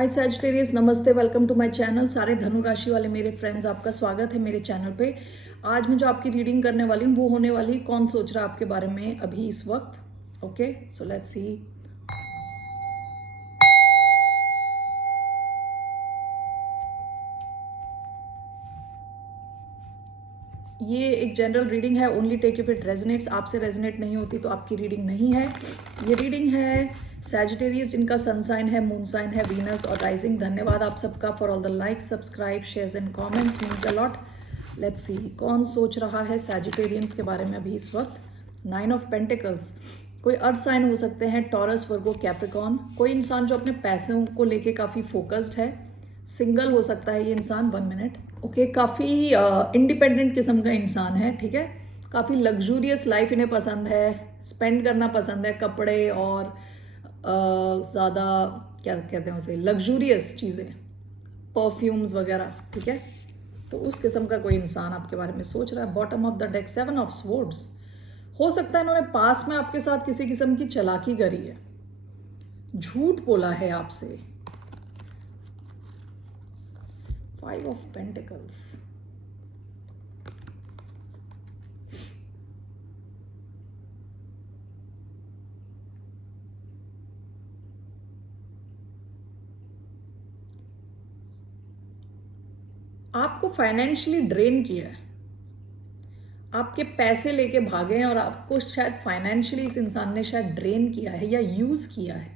हाय Sagittarius, नमस्ते, welcome to my channel. सारे धनु राशि वाले मेरे फ्रेंड्स, आपका स्वागत है मेरे चैनल पे। आज मैं जो आपकी रीडिंग करने वाली हूँ वो होने वाली कौन सोच रहा है आपके बारे में अभी इस वक्त। Okay, so let's see. ये एक जनरल रीडिंग है, only take if it resonates. आपसे रेजनेट नहीं होती तो आपकी रीडिंग नहीं है। ये रीडिंग है सैजिटेरियस जिनका सन साइन है, मून साइन है, वीनस और राइजिंग। धन्यवाद आप सबका for all the like, subscribe, shares and comments, means a lot. Let's see कौन सोच रहा है सैजिटेरियंस के बारे में अभी इस वक्त। 9 ऑफ पेंटिकल्स। कोई अर्थ साइन हो सकते हैं, टॉरस, वर्गो, कैप्रिकॉन। कोई इंसान जो अपने पैसों को लेके काफ़ी फोकस्ड है। सिंगल हो सकता है ये इंसान। 1 मिनट। ओके, काफ़ी इंडिपेंडेंट किस्म का इंसान है, ठीक है। काफ़ी लग्जूरियस लाइफ इन्हें पसंद है, स्पेंड करना पसंद है, कपड़े और ज़्यादा क्या कहते हैं उसे, लग्जूरियस चीज़ें, परफ्यूम्स वगैरह, ठीक है। तो उस किस्म का कोई इंसान आपके बारे में सोच रहा है। Bottom of the deck 7 of swords. हो सकता है इन्होंने पास में आपके साथ किसी किस्म की चालाकी करी है, झूठ बोला है आपसे। 5 ऑफ पेंटिकल्स। आपको फाइनेंशियली ड्रेन किया है, आपके पैसे लेके भागे हैं और आपको शायद फाइनेंशियली इस इंसान ने शायद ड्रेन किया है या यूज किया है।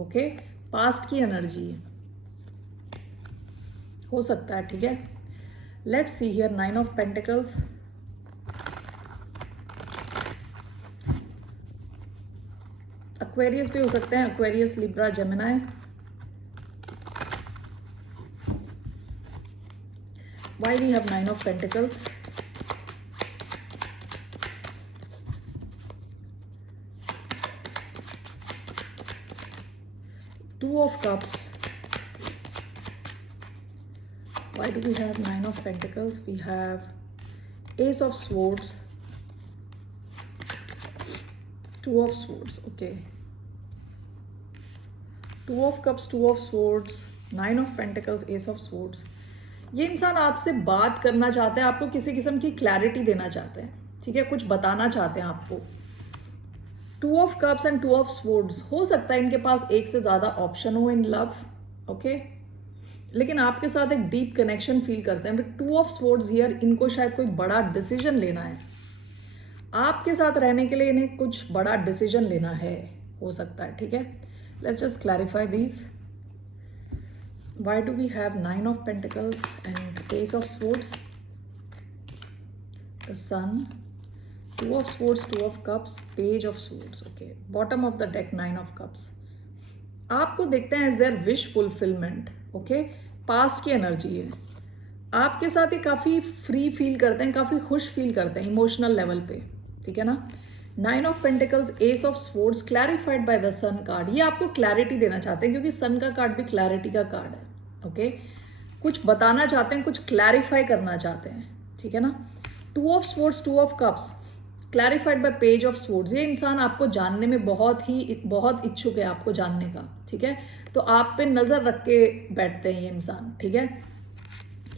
ओके, पास्ट की एनर्जी है, हो सकता है, ठीक है। Let's see here 9 of pentacles. Aquarius भी हो सकते हैं, Aquarius, Libra, Gemini. Why we have 9 of Pentacles? Two of Cups. Why do we have 9 of Pentacles? We have Ace of Swords, Two of Swords. Okay, Two of Cups, Two of Swords, 9 of Pentacles, Ace of Swords. ये इंसान आपसे बात करना चाहते हैं, आपको किसी किस्म की क्लैरिटी देना चाहते हैं, ठीक है, कुछ बताना चाहते हैं आपको। 2 of cups and 2 of swords. हो सकता है इनके पास एक से ज़्यादा ऑप्शन हो इन लव, ओके, लेकिन आपके साथ एक डीप कनेक्शन फील करते हैं। विद 2 ऑफ स्वॉर्ड्स हियर इनको शायद कोई बड़ा डिसीजन लेना है, आपके साथ रहने के लिए इन्हें कुछ बड़ा डिसीजन लेना है, हो सकता है, ठीक है। Let's just clarify these. Why do we have 9 of Pentacles and Ace of Swords? The Sun, 2 of Swords, 2 of Cups, Page of Swords. Okay, bottom of the deck 9 of Cups. आपको देखते हैं as their wish fulfilment. Okay, past की energy है, आपके साथ ये काफ़ी free feel करते हैं, काफ़ी खुश फील करते हैं इमोशनल लेवल पे, ठीक है ना। 9 of pentacles, ace of swords, clarified by the sun card. ये आपको क्लैरिटी देना चाहते हैं क्योंकि सन का कार्ड भी क्लैरिटी का कार्ड है। ओके, कुछ बताना चाहते हैं, कुछ क्लैरिफाई करना चाहते हैं, ठीक है ना। 2 of swords, 2 of cups, clarified bye page of swords. ये इंसान आपको जानने में बहुत इच्छुक है, आपको जानने का, ठीक है। तो आप पे नज़र रख के बैठते हैं ये इंसान, ठीक है।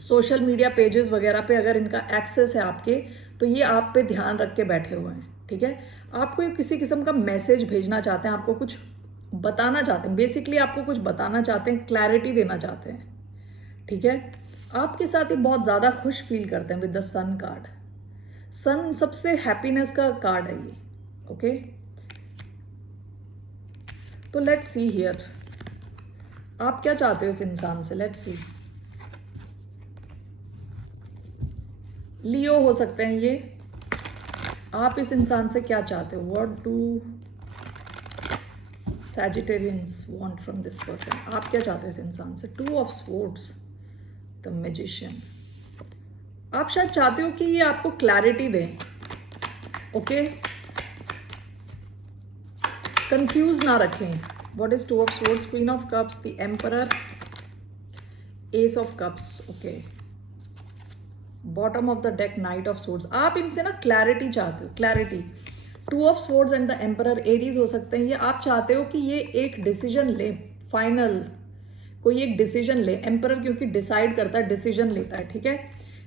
सोशल मीडिया पेजेस वगैरह पे अगर इनका एक्सेस है आपके, तो ये आप पे ध्यान रख के बैठे हुए हैं, ठीक है। आपको किसी किस्म का मैसेज भेजना चाहते हैं, आपको कुछ बताना चाहते हैं, बेसिकली आपको कुछ बताना चाहते हैं, क्लैरिटी देना चाहते हैं, ठीक है। आपके साथ ही बहुत ज़्यादा खुश फील करते हैं विद द सन कार्ड। सन सबसे हैप्पीनेस का कार्ड है ये, ओके। तो लेट्स सी हियर, आप क्या चाहते हो इस इंसान से। Let's see. लियो हो सकते हैं ये। आप इस इंसान से क्या चाहते हो, what do Sagittarians want from this person? आप क्या चाहते हो इस इंसान से। 2 of Swords, the Magician. आप शायद चाहते हो कि ये आपको क्लैरिटी दें, ओके, कंफ्यूज ना रखें। What is 2 of Swords? Queen of Cups, the Emperor, Ace of Cups, okay, bottom of the deck 9 of Swords. आप इनसे ना क्लैरिटी चाहते हो, clarity. 2 of swords and the emperor, Aries हो सकते हैं ये। आप चाहते हो कि ये एक डिसीजन ले, फाइनल, कोई एक डिसीजन ले, एम्परर क्योंकि डिसाइड करता है, डिसीजन लेता है, ठीक है।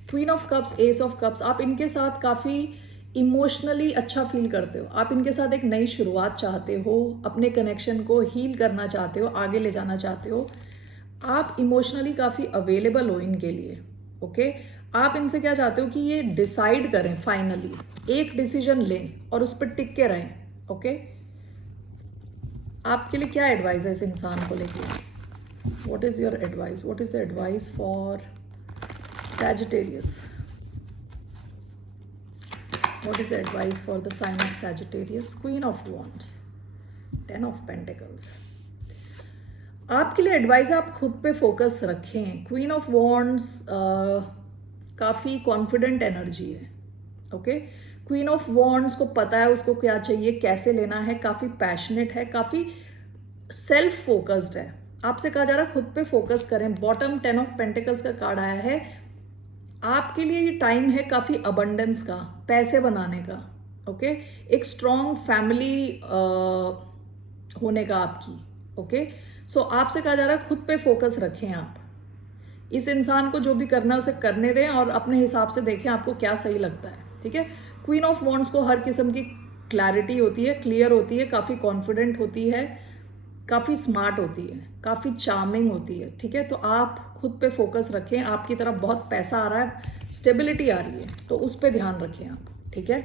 Queen of cups, S of cups, आप इनके साथ काफ़ी इमोशनली अच्छा फील करते हो, आप इनके साथ एक नई शुरुआत चाहते हो, अपने कनेक्शन को हील करना चाहते हो, आगे ले जाना चाहते हो, आप इमोशनली काफ़ी अवेलेबल हो इनके लिए, ओके। आप इनसे क्या चाहते हो कि ये डिसाइड करें, फाइनली एक डिसीजन लें और उस पर टिक के रहें, ओके। आपके लिए क्या एडवाइस है इस इंसान को लेके? What is your advice? What is the advice for Sagittarius? What is the advice for the sign of Sagittarius? Queen of Wands, Ten of Pentacles. आपके लिए एडवाइस है आप खुद पे फोकस रखें। क्वीन ऑफ वॉन्ड्स काफ़ी कॉन्फिडेंट एनर्जी है, okay. Queen of wands को पता है उसको क्या चाहिए, कैसे लेना है, काफ़ी पैशनेट है, काफ़ी सेल्फ फोकस्ड है। आपसे कहा जा रहा है खुद पे फोकस करें। बॉटम 10 ऑफ पेंटिकल्स का कार्ड आया है। आपके लिए ये टाइम है काफ़ी अबंडेंस का, पैसे बनाने का, ओके। एक स्ट्रॉन्ग फैमिली होने का आपकी, ओके। सो आपसे कहा जा रहा है खुद पे फोकस रखें आप। इस इंसान को जो भी करना है उसे करने दें और अपने हिसाब से देखें आपको क्या सही लगता है, ठीक है। क्वीन ऑफ वॉन्ड्स को हर किस्म की क्लैरिटी होती है, क्लियर होती है, काफ़ी कॉन्फिडेंट होती है, काफ़ी स्मार्ट होती है, काफ़ी चार्मिंग होती है, ठीक है। तो आप खुद पे फोकस रखें। आपकी तरफ बहुत पैसा आ रहा है, स्टेबिलिटी आ रही है, तो उस पर ध्यान रखें आप, ठीक है।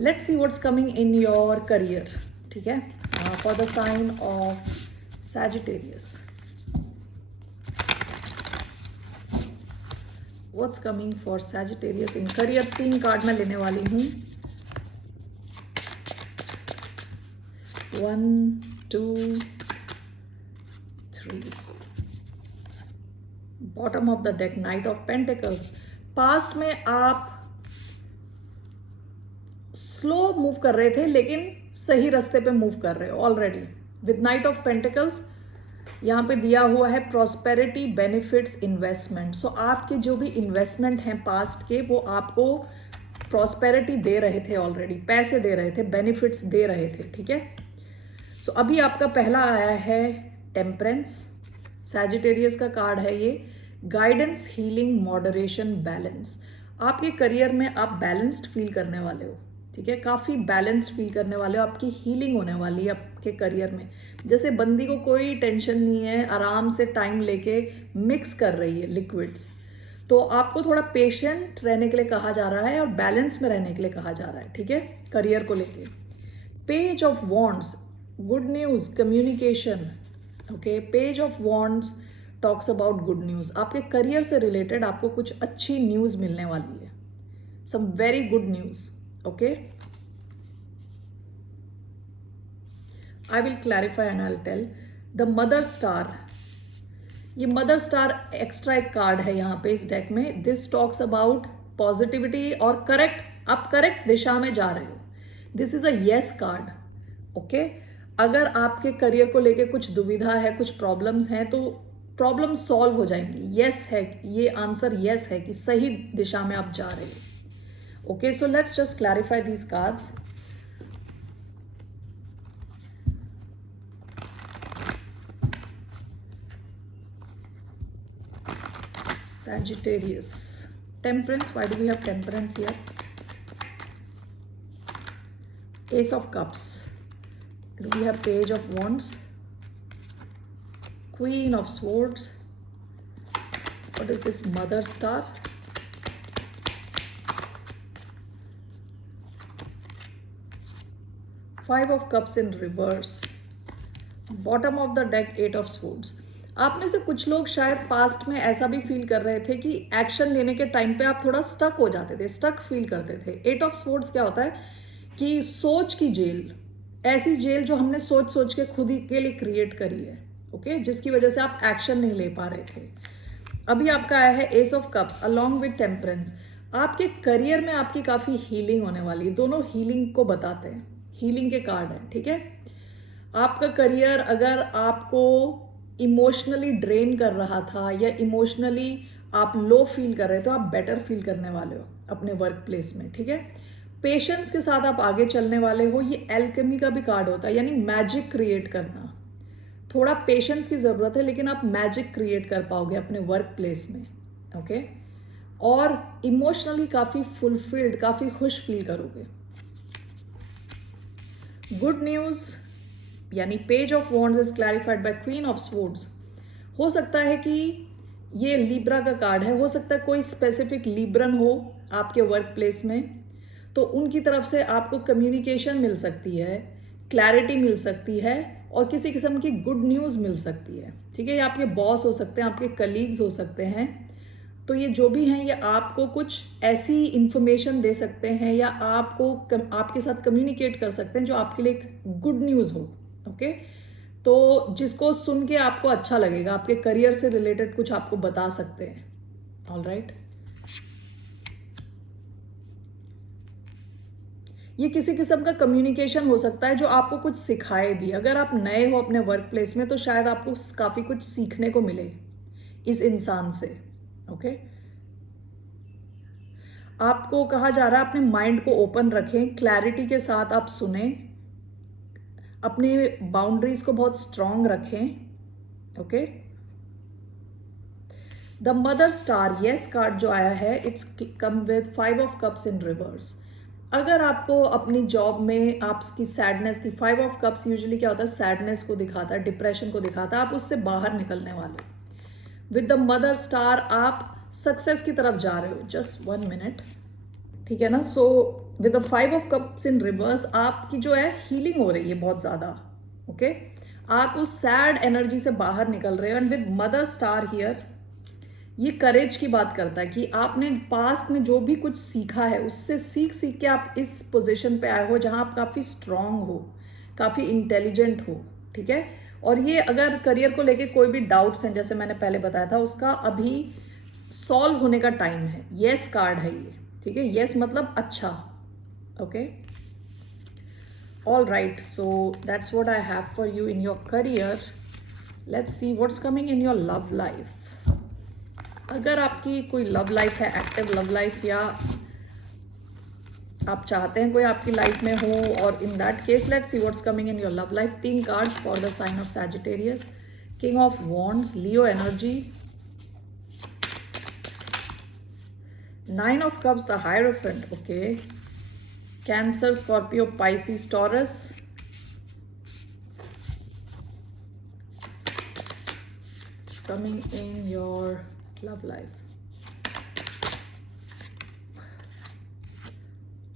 Let's see what's coming in your career, ठीक है, for the sign of Sagittarius. What's coming for Sagittarius in career. 3 card मैं लेने वाली हूँ। 1 2 3। Bottom of the deck, knight of pentacles. Past में आप स्लो मूव कर रहे थे लेकिन सही रास्ते पे मूव कर रहे हो already. With night of pentacles यहाँ पे दिया हुआ है प्रॉस्पेरिटी, बेनिफिट्स, इन्वेस्टमेंट। सो आपके जो भी इन्वेस्टमेंट हैं पास्ट के, वो आपको प्रॉस्पेरिटी दे रहे थे ऑलरेडी, पैसे दे रहे थे, बेनिफिट्स दे रहे थे, ठीक है। सो अभी आपका पहला आया है टेम्परेंस, सैजिटेरियस का कार्ड है ये। Guidance, healing, moderation, balance. आपके करियर में आप बैलेंस्ड फील करने वाले हो, ठीक है, काफ़ी बैलेंस्ड फील करने वाले हो। आपकी हीलिंग होने वाली है आपके करियर में। जैसे बंदी को कोई टेंशन नहीं है, आराम से टाइम लेके मिक्स कर रही है लिक्विड्स। तो आपको थोड़ा पेशेंट रहने के लिए कहा जा रहा है और बैलेंस में रहने के लिए कहा जा रहा है, ठीक है, करियर को लेके। Page of wands, good news, communication, okay. Page of wands talks about good news. आपके करियर से रिलेटेड आपको कुछ अच्छी न्यूज़ मिलने वाली है, some very good news, okay. I will clarify and I will tell. The mother star, ये mother star extra एक कार्ड है यहाँ पे इस डेक में। दिस टॉक्स अबाउट पॉजिटिविटी और करेक्ट, आप करेक्ट दिशा में जा रहे हो। This is a yes card, okay. अगर आपके करियर को लेके कुछ दुविधा है, कुछ प्रॉब्लम्स हैं, तो प्रॉब्लम सॉल्व हो जाएंगी। यस है, ये आंसर यस है कि सही दिशा में आप जा रहे हो, okay. So let's just clarify these cards. Sagittarius, temperance. Why do we have temperance here? Ace of cups. Do we have page of wands? Queen of swords. What is this mother star? Five of cups in reverse. Bottom of the deck, eight of swords. आप में से कुछ लोग शायद past में ऐसा भी feel कर रहे थे कि एक्शन लेने के टाइम पे आप थोड़ा स्टक हो जाते थे, स्टक फील करते थे। 8 ऑफ स्वॉर्ड्स क्या होता है कि सोच की जेल, ऐसी जेल जो हमने सोच सोच के खुद ही के लिए क्रिएट करी है, ओके, जिसकी वजह से आप एक्शन नहीं ले पा रहे थे। अभी आपका आया है S of cups along with temperance. आपके करियर में आपकी काफ़ी हीलिंग होने वाली है। दोनों हीलिंग को बताते हैं, हीलिंग के कार्ड हैं, ठीक है। आपका करियर अगर आपको इमोशनली ड्रेन कर रहा था या इमोशनली आप लो फील कर रहे, तो आप बेटर फील करने वाले हो अपने वर्क प्लेस में, ठीक है। पेशेंस के साथ आप आगे चलने वाले हो। ये एल्केमी का भी कार्ड होता है, यानी मैजिक क्रिएट करना। थोड़ा पेशेंस की ज़रूरत है, लेकिन आप मैजिक क्रिएट कर पाओगे अपने वर्क प्लेस में, ओके। और इमोशनली काफ़ी फुलफिल्ड, काफ़ी खुश फील करोगे। गुड न्यूज़ यानी page of wands is clarified by queen of swords. हो सकता है कि ये लिब्रा का कार्ड है, हो सकता है कोई स्पेसिफिक लिब्रन हो आपके वर्क प्लेस में, तो उनकी तरफ से आपको कम्युनिकेशन मिल सकती है, क्लैरिटी मिल सकती है और किसी किस्म की गुड न्यूज़ मिल सकती है, ठीक है। ये आपके बॉस हो सकते हैं, आपके कलीग्स हो सकते हैं, तो ये जो भी हैं ये आपको कुछ ऐसी इंफॉर्मेशन दे सकते हैं या आपके साथ कम्युनिकेट कर सकते हैं जो आपके लिए एक गुड न्यूज़ हो, ओके। तो जिसको सुन के आपको अच्छा लगेगा, आपके करियर से रिलेटेड कुछ आपको बता सकते हैं, ऑल राइट। ये किसी किस्म का कम्युनिकेशन हो सकता है जो आपको कुछ सिखाए भी। अगर आप नए हो अपने वर्क प्लेस में तो शायद आपको काफ़ी कुछ सीखने को मिले इस इंसान से, ओके। आपको कहा जा रहा है अपने माइंड को ओपन रखें, क्लैरिटी के साथ आप सुने, अपने बाउंड्रीज को बहुत स्ट्रांग रखें, okay. The mother star yes card जो आया है, it's come with 5 of cups in reverse. अगर आपको अपनी जॉब में आपकी सैडनेस थी, 5 ऑफ कप्स यूजुअली क्या होता है, सैडनेस को दिखाता है, डिप्रेशन को दिखाता है, आप उससे बाहर निकलने वाले। विद द मदर स्टार आप सक्सेस की तरफ जा रहे हो। जस्ट 1 मिनट, ठीक है ना। So with the 5 of cups in reverse आपकी जो है हीलिंग हो रही है बहुत ज़्यादा, ओके। आप उस सैड एनर्जी से बाहर निकल रहे हो। And with mother star here, ये करेज की बात करता है कि आपने पास्ट में जो भी कुछ सीखा है उससे सीख सीख के आप इस पोजीशन पे आए हो जहां आप काफ़ी स्ट्रांग हो, काफ़ी इंटेलिजेंट हो, ठीक है। और ये अगर करियर को लेके कोई भी डाउट्स हैं, जैसे मैंने पहले बताया था, उसका अभी सॉल्व होने का टाइम है। येस कार्ड है ये, ठीक है। येस मतलब अच्छा, okay. All right, so that's what I have for you in your career. Let's see what's coming in your love life. अगर आपकी कोई लव लाइफ है, एक्टिव लव लाइफ, या आप चाहते हैं कोई आपकी लाइफ में हो, और in that case let's see what's coming in your love life. 3 cards for the sign of Sagittarius. King of wands, Leo energy, 9 of cups, the hierophant, okay. Cancer, Scorpio, Pisces, Taurus. Coming in your love life.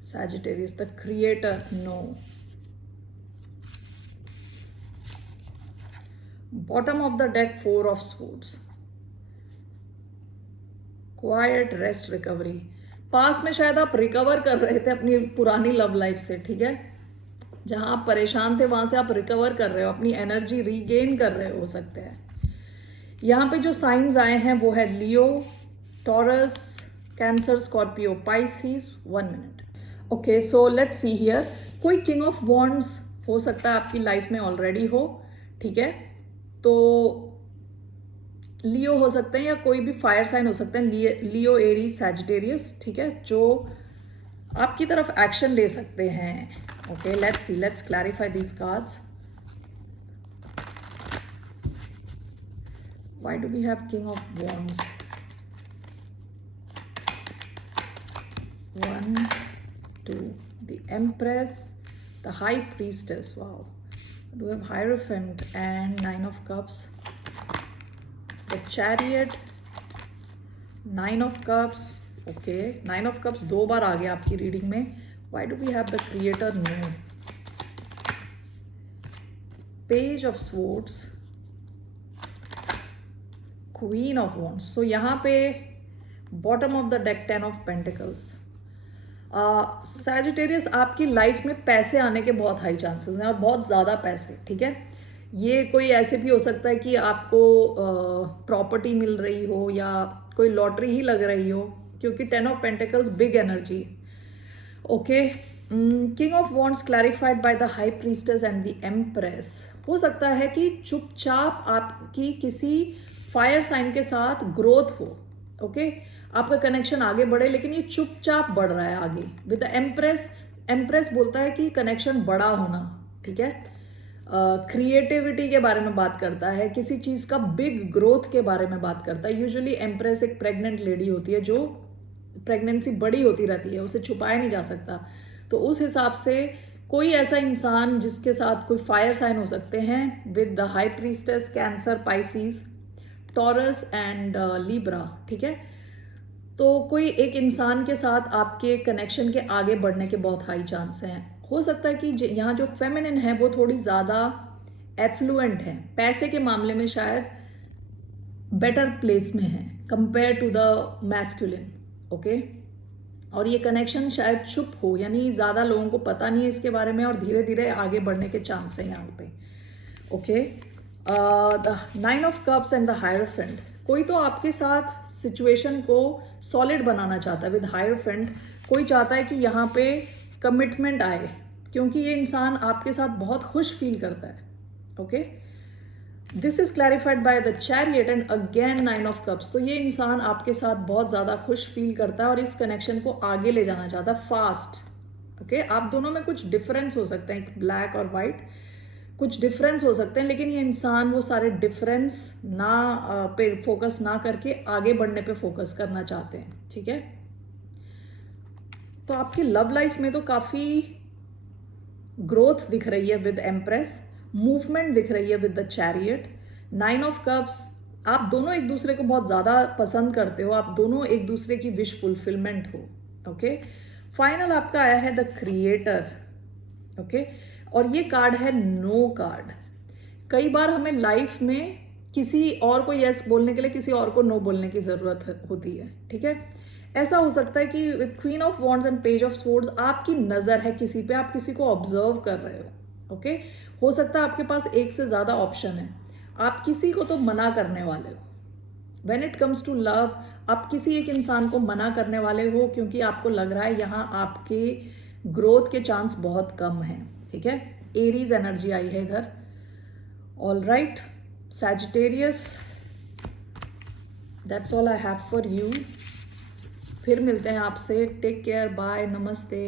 Sagittarius, the creator, no. Bottom of the deck, 4 of swords. Quiet, rest, recovery. पास में शायद आप recover कर रहे थे अपनी पुरानी love life से, ठीक है। जहां आप परेशान थे वहां से आप रिकवर कर रहे हो, अपनी एनर्जी रीगेन कर रहे हो सकते हैं। यहाँ पे जो साइंस आए हैं वो है Leo, Taurus, Cancer, Scorpio, Pisces. 1 minute, okay. So let's see here, कोई किंग ऑफ वॉन्ड्स हो सकता है आपकी लाइफ में ऑलरेडी हो, ठीक है। तो लियो हो सकते हैं या कोई भी फायर साइन हो सकते हैं, लियो, एरीज, सैजिटेरियस, ठीक है, जो आपकी तरफ एक्शन ले सकते हैं, okay. Let's see, let's clarify these cards. Why do we have King of Wands? 1, 2, the Empress, the High Priestess, wow. Do we have Hierophant and 9 of Cups, the Chariot, 9 of Cups, okay. 9 of Cups 2 बार आ गया आपकी reading में। Why do we have the Creator? No. Page of Swords, queen of wands. So यहाँ पे bottom of the deck 10 of pentacles. Sagittarius, आपकी life में पैसे आने के बहुत हाई चांसेस हैं और बहुत ज़्यादा पैसे, ठीक है। ये कोई ऐसे भी हो सकता है कि आपको प्रॉपर्टी मिल रही हो या कोई लॉटरी ही लग रही हो, क्योंकि 10 of pentacles big energy, okay. King of wands clarified by the high priestess and the empress. हो सकता है कि चुपचाप आपकी किसी फायर साइन के साथ ग्रोथ हो, ओके। आपका कनेक्शन आगे बढ़े, लेकिन ये चुपचाप बढ़ रहा है आगे। विद द एम्प्रेस, एम्प्रेस बोलता है कि कनेक्शन बड़ा होना, ठीक है। क्रिएटिविटी के बारे में बात करता है, किसी चीज़ का बिग ग्रोथ के बारे में बात करता है। यूजुअली एम्प्रेस एक प्रेग्नेंट लेडी होती है जो प्रेगनेंसी बड़ी होती रहती है, उसे छुपाया नहीं जा सकता। तो उस हिसाब से कोई ऐसा इंसान जिसके साथ कोई फायर साइन हो सकते हैं with the high priestess, cancer, Pisces, taurus and Libra, ठीक है। तो कोई एक इंसान के साथ आपके कनेक्शन के आगे बढ़ने के बहुत हाई चांस हैं। हो सकता है कि यहाँ जो फेमिनिन है वो थोड़ी ज़्यादा एफ्लुएंट है, पैसे के मामले में शायद बेटर प्लेस में है compare to the masculine, okay. और ये कनेक्शन शायद चुप हो, यानी ज़्यादा लोगों को पता नहीं है इसके बारे में और धीरे धीरे आगे बढ़ने के चांस हैं यहाँ पे, okay. The 9 of cups and the hierophant, कोई तो आपके साथ सिचुएशन को सॉलिड बनाना चाहता है विद हायरफेंट। कोई चाहता है कि यहाँ पे कमिटमेंट आए, क्योंकि ये इंसान आपके साथ बहुत खुश फील करता है, okay. This is clarified by the chariot and again 9 of cups. तो ये इंसान आपके साथ बहुत ज़्यादा खुश फील करता है और इस कनेक्शन को आगे ले जाना चाहता है फास्ट, ओके। आप दोनों में कुछ डिफरेंस हो सकते हैं, ब्लैक और वाइट, कुछ डिफरेंस हो सकते हैं, लेकिन ये इंसान वो सारे डिफरेंस पे फोकस ना करके आगे बढ़ने पे फोकस करना चाहते हैं, ठीक है। तो आपकी लव लाइफ में तो काफ़ी ग्रोथ दिख रही है विद एम्प्रेस, मूवमेंट दिख रही है with the chariot, 9 of cups. आप दोनों एक दूसरे को बहुत ज़्यादा पसंद करते हो, आप दोनों एक दूसरे की विश फुलफिलमेंट हो, ओके। फाइनल आपका आया है द क्रिएटर, ओके। और ये कार्ड है नो कार्ड। कई बार हमें लाइफ में किसी और को यस बोलने के लिए किसी और को नो बोलने की ज़रूरत होती है, ठीक है। ऐसा हो सकता है कि with queen of wands and page of swords आपकी नज़र है किसी पे, आप किसी को ऑब्जर्व कर रहे हो, ओके। हो सकता है आपके पास एक से ज़्यादा ऑप्शन है, आप किसी को तो मना करने वाले हो। When it comes to love, आप किसी एक इंसान को मना करने वाले हो क्योंकि आपको लग रहा है यहाँ आपके ग्रोथ के चांस बहुत कम हैं, ठीक है। एरीज एनर्जी आई है इधर। All right Sagittarius, that's all I have for you. फिर मिलते हैं आपसे, टेक केयर, बाय, नमस्ते।